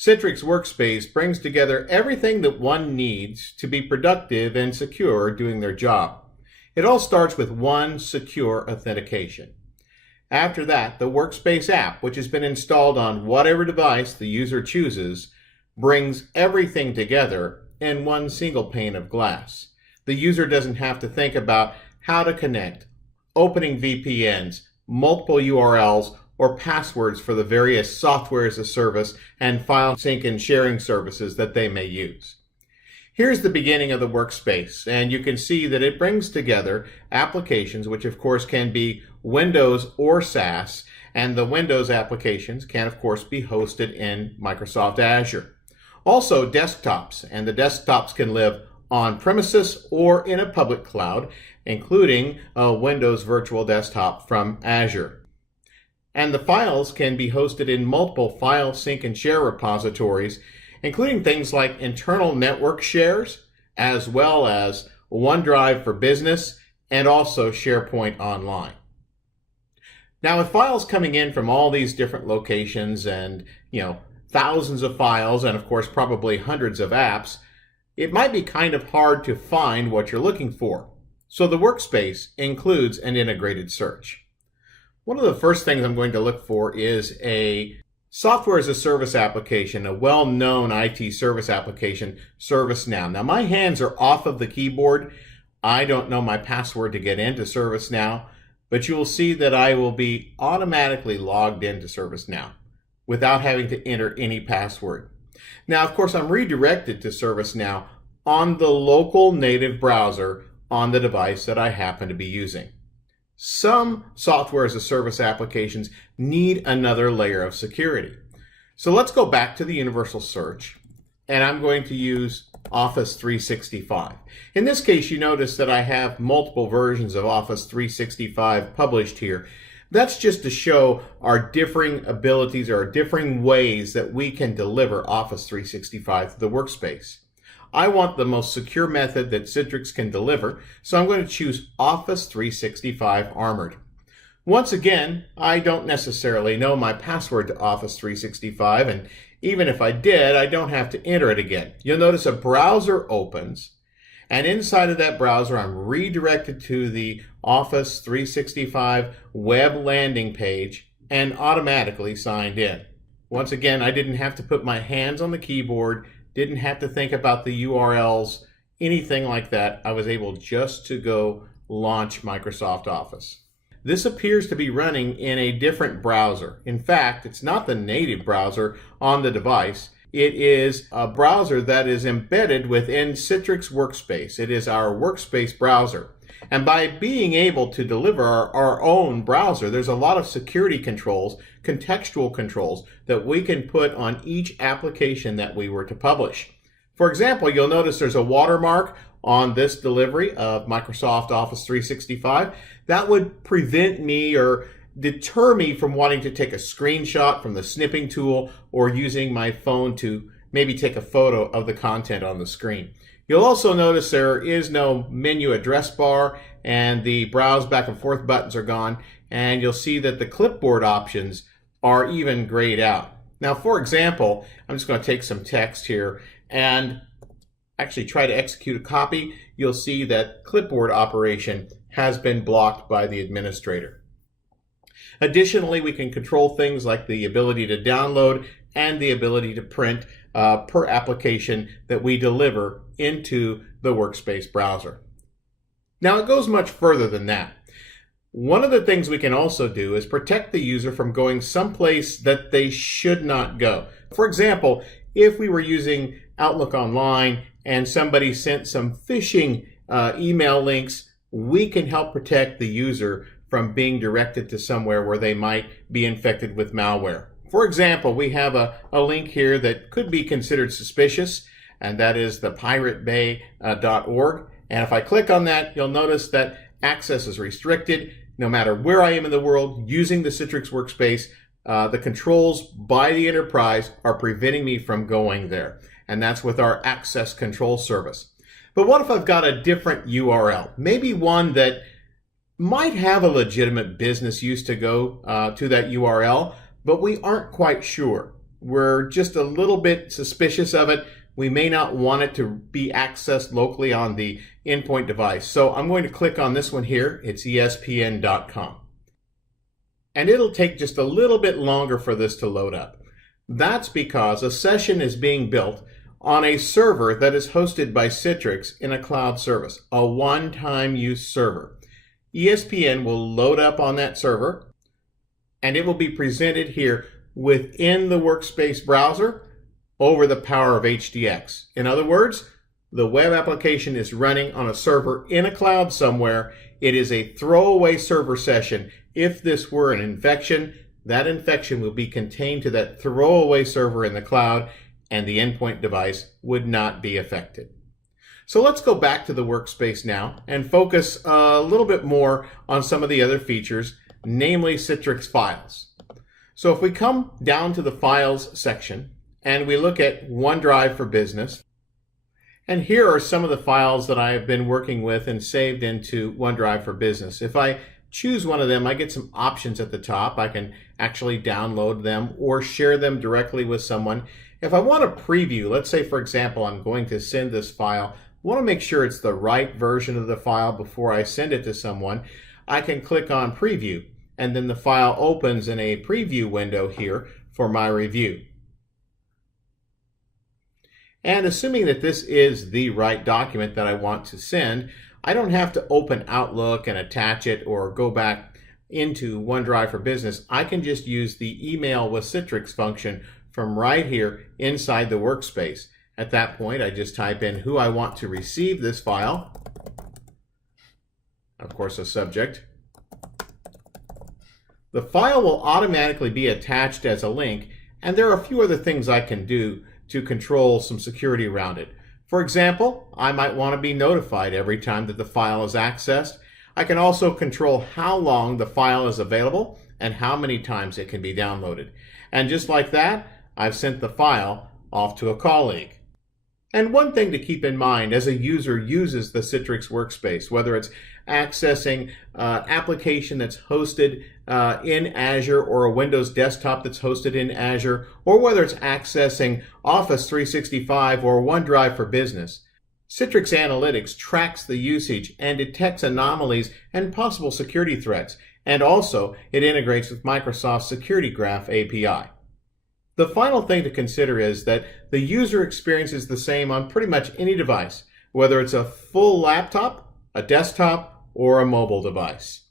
Citrix Workspace brings together everything that one needs to be productive and secure doing their job. It all starts with one secure authentication. After that, the Workspace app, which has been installed on whatever device the user chooses, brings everything together in one single pane of glass. The user doesn't have to think about how to connect, opening VPNs, multiple URLs, or passwords for the various software as a service and file sync and sharing services that they may use. Here's the beginning of the Workspace, and you can see that it brings together applications, which of course can be Windows or SaaS, and the Windows applications can of course be hosted in Microsoft Azure. Also desktops, and the desktops can live on premises or in a public cloud, including a Windows Virtual Desktop from Azure. And the files can be hosted in multiple file sync and share repositories, including things like internal network shares, as well as OneDrive for Business, and also SharePoint Online. Now, with files coming in from all these different locations and, thousands of files, and of course probably hundreds of apps, it might be kind of hard to find what you're looking for. So the Workspace includes an integrated search. One of the first things I'm going to look for is a software as a service application, a well-known IT service application, ServiceNow. Now, my hands are off of the keyboard. I don't know my password to get into ServiceNow, but you will see that I will be automatically logged into ServiceNow without having to enter any password. Now, of course, I'm redirected to ServiceNow on the local native browser on the device that I happen to be using. Some software as a service applications need another layer of security. So let's go back to the universal search, and I'm going to use Office 365. In this case, you notice that I have multiple versions of Office 365 published here. That's just to show our differing abilities or our differing ways that we can deliver Office 365 to the workspace. I want the most secure method that Citrix can deliver, so I'm going to choose Office 365 Armored. Once again, I don't necessarily know my password to Office 365, and even if I did, I don't have to enter it again. You'll notice a browser opens, and inside of that browser, I'm redirected to the Office 365 web landing page and automatically signed in. Once again, I didn't have to put my hands on the keyboard, didn't have to think about the URLs, anything like that. I was able just to go launch Microsoft Office. This appears to be running in a different browser. In fact, it's not the native browser on the device. It is a browser that is embedded within Citrix Workspace. It is our Workspace Browser. And by being able to deliver our own browser, there's a lot of security controls, contextual controls, that we can put on each application that we were to publish. For example, you'll notice there's a watermark on this delivery of Microsoft Office 365. That would prevent me or deter me from wanting to take a screenshot from the snipping tool or using my phone to maybe take a photo of the content on the screen. You'll also notice there is no menu address bar, and the browse back and forth buttons are gone, and you'll see that the clipboard options are even grayed out. Now, for example, I'm just going to take some text here and actually try to execute a copy. You'll see that clipboard operation has been blocked by the administrator. Additionally, we can control things like the ability to download and the ability to print per application that we deliver into the Workspace browser. Now, it goes much further than that. One of the things we can also do is protect the user from going someplace that they should not go. For example, if we were using Outlook Online and somebody sent some phishing email links, we can help protect the user from being directed to somewhere where they might be infected with malware. For example, we have a link here that could be considered suspicious, and that is the piratebay.org. And if I click on that, you'll notice that access is restricted. No matter where I am in the world using the Citrix Workspace, the controls by the enterprise are preventing me from going there. And that's with our access control service. But what if I've got a different URL? Maybe one that might have a legitimate business use to go to that URL, but we aren't quite sure. we're just a little bit suspicious of it. We may not want it to be accessed locally on the endpoint device. So I'm going to click on this one here. It's espn.com. And it'll take just a little bit longer for this to load up. That's because a session is being built on a server that is hosted by Citrix in a cloud service, a one-time use server. ESPN will load up on that server, and it will be presented here within the Workspace browser over the power of HDX. In other words, the web application is running on a server in a cloud somewhere. It is a throwaway server session. If this were an infection, that infection will be contained to that throwaway server in the cloud, and the endpoint device would not be affected. So let's go back to the Workspace now and focus a little bit more on some of the other features, namely Citrix Files. So if we come down to the Files section and we look at OneDrive for Business, and here are some of the files that I have been working with and saved into OneDrive for Business. If I choose one of them, I get some options at the top. I can actually download them or share them directly with someone. If I want to preview, let's say for example, I'm going to send this file, I want to make sure it's the right version of the file before I send it to someone. I can click on Preview, and then the file opens in a preview window here for my review. And assuming that this is the right document that I want to send, I don't have to open Outlook and attach it or go back into OneDrive for Business. I can just use the Email with Citrix function from right here inside the Workspace. At that point, I just type in who I want to receive this file, of course a subject. The file will automatically be attached as a link, and there are a few other things I can do to control some security around it. For example, I might want to be notified every time that the file is accessed. I can also control how long the file is available and how many times it can be downloaded. And just like that, I've sent the file off to a colleague. And one thing to keep in mind as a user uses the Citrix Workspace, whether it's accessing an application that's hosted in Azure or a Windows desktop that's hosted in Azure, or whether it's accessing Office 365 or OneDrive for Business, Citrix Analytics tracks the usage and detects anomalies and possible security threats, and also it integrates with Microsoft's Security Graph API. The final thing to consider is that the user experience is the same on pretty much any device, whether it's a full laptop, a desktop, or a mobile device.